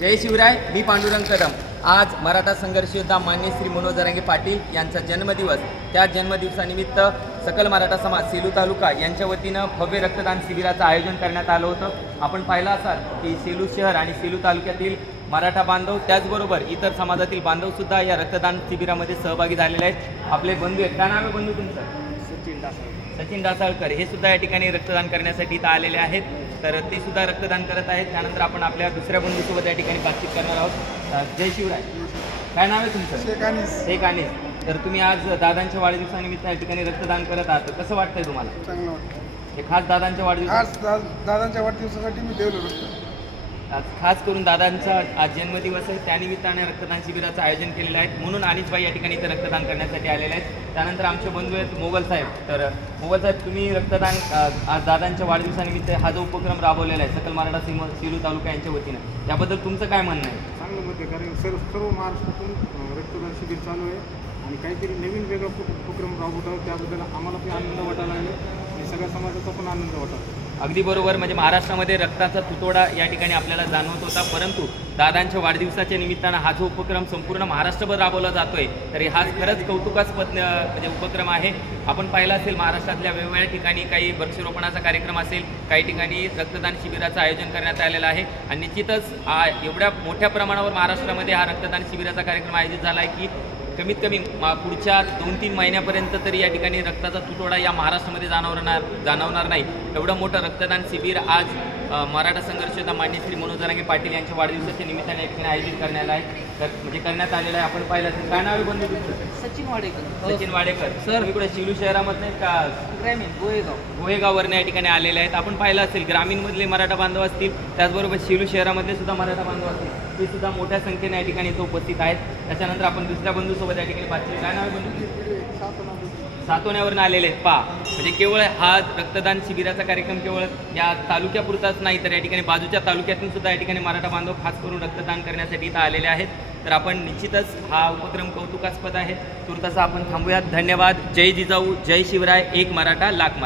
जय शिवराय. मी पांडुरंग कदम. आज मराठा संघर्ष योद्धा मान्य श्री मनोज जरांगे पाटील यांचा जन्मदिवस. त्या जन्मदिवसानिमित्त सकल मराठा समाज सेलू तालुका यांच्या वतीनं भव्य रक्तदान शिबिराचं आयोजन करण्यात आलं होतं. आपण पाहिलं असाल की सेलू शहर आणि सेलू तालुक्यातील मराठा बांधव त्याचबरोबर इतर समाजातील बांधवसुद्धा या रक्तदान शिबिरामध्ये सहभागी झालेले आहेत. आपले बंधू आहेत. काय नाव आहे बंधू तुमचं? सचिन डासाळकर हे सुद्धा या ठिकाणी रक्तदान करण्यासाठी इथं आलेले आहेत. तर ते सुद्धा रक्तदान करत आहेत. त्यानंतर आपण आपल्या दुसऱ्या बंधूसोबत या ठिकाणी बातचीत करणार आहोत. जय शिवराय. काय नाव आहे तुमचं? शेख अनीस. तर तुम्ही आज दादांच्या वाढदिवसानिमित्त या ठिकाणी रक्तदान करत आहात. कसं वाटतंय तुम्हाला? चांगलं वाटतं. हे खास दादांच्या दादांच्या वाढदिवसासाठी मी देवलो रक्त. खास करून दादांचा आज जन्मदिवस आहे, त्यानिमित्ताने रक्तदान शिबिराचं आयोजन केलेलं आहे. म्हणून अनिसबाई या ठिकाणी इथं रक्तदान करण्यासाठी आलेले आहेत. त्यानंतर आमचे बंधू आहेत मोगल साहेब. तर मोगल साहेब, तुम्ही रक्तदान आज दादांच्या वाढदिवसानिमित्त हा जो उपक्रम राबवलेला आहे सकल मराठा सेलू तालुका यांच्या वतीनं, त्याबद्दल तुमचं काय म्हणणं आहे? चांगलं मत आहे, कारण सर्व महाराष्ट्रातून रक्तदान शिबिर चालू आहे आणि काहीतरी नवीन वेगळा उपक्रम राबवत आहोत. त्याबद्दल आम्हाला पण आनंद वाटायला लागला आणि सगळ्या समाजाचा पण आनंद वाटतो. अगदी बरोबर. म्हणजे महाराष्ट्रामध्ये रक्ताचा तुटवडा या ठिकाणी आपल्याला जाणवत होता, परंतु दादांच्या वाढदिवसाच्या निमित्तानं हा जो उपक्रम संपूर्ण महाराष्ट्रभर राबवला जातोय, तर हा खरंच कौतुकास्पद म्हणजे उपक्रम आहे. आपण पाहिलं असेल महाराष्ट्रातल्या वेगवेगळ्या ठिकाणी काही वृक्षारोपणाचा कार्यक्रम असेल, काही ठिकाणी रक्तदान शिबिराचं आयोजन करण्यात आलेलं आहे. आणि निश्चितच एवढ्या मोठ्या प्रमाणावर महाराष्ट्रामध्ये हा रक्तदान शिबिराचा कार्यक्रम आयोजित झाला आहे की कमीत कमी पुढच्या 2-3 महिन्यापर्यंत तरी या ठिकाणी रक्ताचा तुटवडा या महाराष्ट्रामध्ये जाणवणार नाही. एवढं मोठं रक्तदान शिबिर आज मराठा संघर्ष योद्धा मान्य श्री मनोज जरांगे पाटील यांच्या वाढदिवसाच्या निमित्ताने एक आयोजित करण्यात आलेलं आहे. आपण पाहिलं असेल. काय नाव आहे बंधू तुमचं? सचिन वाडेकर. सचिन वाडेकर. सर, इकडे सेलू शहरामधले का ग्रामीण गोहेगाववरनं या ठिकाणी आलेले आहेत. आपण पाहिलं असेल ग्रामीणमधले मराठा बांधव असतील, त्याचबरोबर सेलू शहरामधले सुद्धा मराठा बांधव असतील, ते सुद्धा मोठ्या संख्येने या ठिकाणी इथं उपस्थित आहेत. त्याच्यानंतर आपण दुसऱ्या बंधूसोबत या ठिकाणी बातचीत. काय नाव आहे बंधू? सातोण्यावरून आलेले आहेत. म्हणजे केवळ हा रक्तदान शिबिराचा कार्यक्रम केवळ या तालुक्यापुरताच नाही, तर या ठिकाणी बाजूच्या तालुक्यातून सुद्धा या ठिकाणी मराठा बांधव खास करून रक्तदान करण्यासाठी इथं आलेले आहेत. तर आपण निश्चितच हा उपक्रम कौतुकास्पद आहे. तुर्तास आपण थांबूयात. धन्यवाद. जय जिजाऊ, जय शिवराय, एक मराठा लाख मराठा.